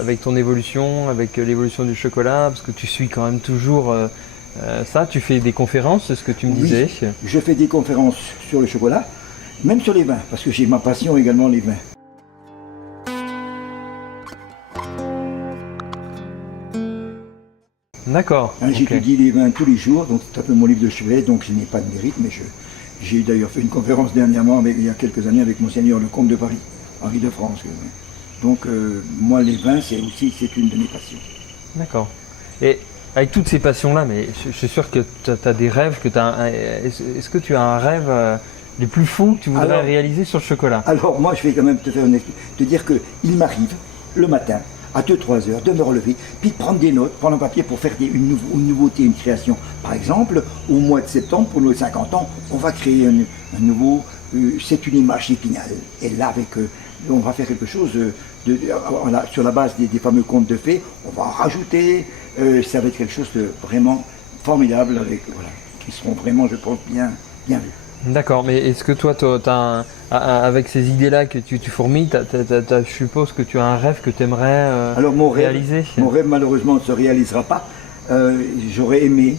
avec ton évolution, avec l'évolution du chocolat, parce que tu suis quand même toujours ça, tu fais des conférences, c'est ce que tu me disais. Oui, je fais des conférences sur le chocolat, même sur les vins, parce que j'ai ma passion également les vins. D'accord. Hein, j'étudie les vins tous les jours, donc c'est un peu mon livre de chevet, donc je n'ai pas de mérite, mais j'ai d'ailleurs fait une conférence dernièrement, il y a quelques années, avec Monseigneur le Comte de Paris, Henri de France. Donc moi les vins, c'est une de mes passions. D'accord. Et avec toutes ces passions-là, mais je suis sûr que tu as des rêves, est-ce que tu as un rêve les plus fous que tu voudrais réaliser sur le chocolat? Alors moi je vais quand même te dire qu'il m'arrive le matin, à 2-3 heures, de me relever, puis de prendre des notes, prendre un papier pour faire une nouveauté, une création. Par exemple, au mois de septembre, pour nos 50 ans, on va créer un nouveau, c'est une image d'Épinal. Et là, on va faire quelque chose sur la base des fameux contes de fées, on va en rajouter, ça va être quelque chose de vraiment formidable, qui seront vraiment, je pense, bien vus. D'accord, mais est-ce que toi, avec ces idées-là que tu fourmilles, je suppose que tu as un rêve que tu aimerais réaliser? Mon rêve, malheureusement, ne se réalisera pas. J'aurais aimé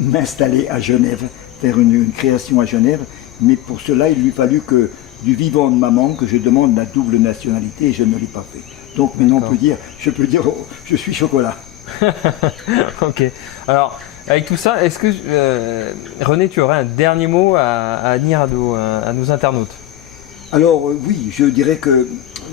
m'installer à Genève, faire une création à Genève, mais pour cela, il lui fallut que, du vivant de maman, que je demande la double nationalité et je ne l'ai pas fait. Donc maintenant, je peux dire, je suis chocolat. Ok. Alors, avec tout ça, est-ce que, René, tu aurais un dernier mot à dire à nos internautes? Alors oui, je dirais que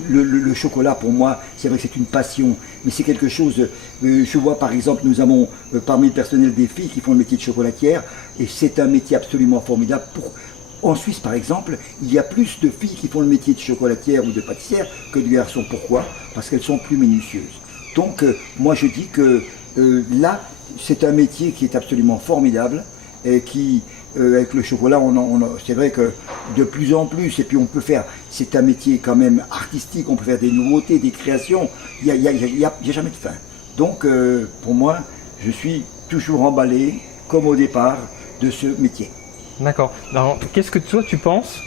le chocolat pour moi, c'est vrai que c'est une passion, mais c'est quelque chose, je vois par exemple, nous avons parmi le personnel des filles qui font le métier de chocolatière, et c'est un métier absolument formidable. En Suisse par exemple, il y a plus de filles qui font le métier de chocolatière ou de pâtissière que de garçons. Pourquoi? Parce qu'elles sont plus minutieuses. Donc moi je dis que là, c'est un métier qui est absolument formidable et qui, avec le chocolat, c'est vrai que de plus en plus, et puis on peut faire, c'est un métier quand même artistique, on peut faire des nouveautés, des créations, il n'y a jamais de fin. Donc pour moi, je suis toujours emballé, comme au départ, de ce métier. D'accord. Alors, qu'est-ce que toi tu penses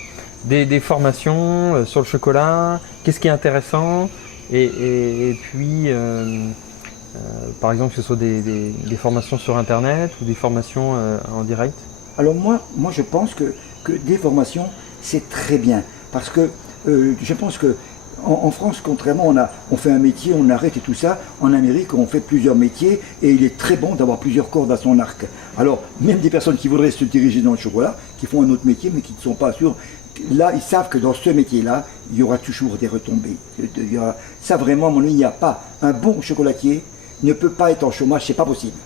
des formations sur le chocolat? Qu'est-ce qui est intéressant? Et puis, par exemple, que ce soit des formations sur Internet ou des formations en direct? Alors moi je pense que des formations, c'est très bien. Parce que je pense que en France, contrairement, on fait un métier, on arrête et tout ça. En Amérique, on fait plusieurs métiers et il est très bon d'avoir plusieurs cordes à son arc. Alors, même des personnes qui voudraient se diriger dans le chocolat, qui font un autre métier mais qui ne sont pas sûrs, là, ils savent que dans ce métier-là, il y aura toujours des retombées. Ça vraiment, à mon avis, il n'y a pas. Un bon chocolatier ne peut pas être en chômage, c'est pas possible.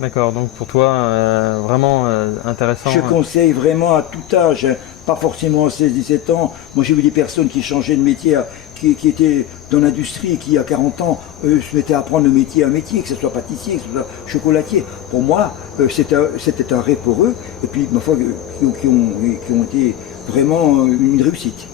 D'accord, donc pour toi, vraiment intéressant. Je conseille vraiment à tout âge, pas forcément à 16-17 ans. Moi j'ai vu des personnes qui changeaient de métier, qui étaient dans l'industrie, qui à 40 ans se mettaient à apprendre un métier, que ce soit pâtissier, que ce soit chocolatier. Pour moi, c'était un rêve pour eux, et puis ma foi, qui ont été vraiment une réussite.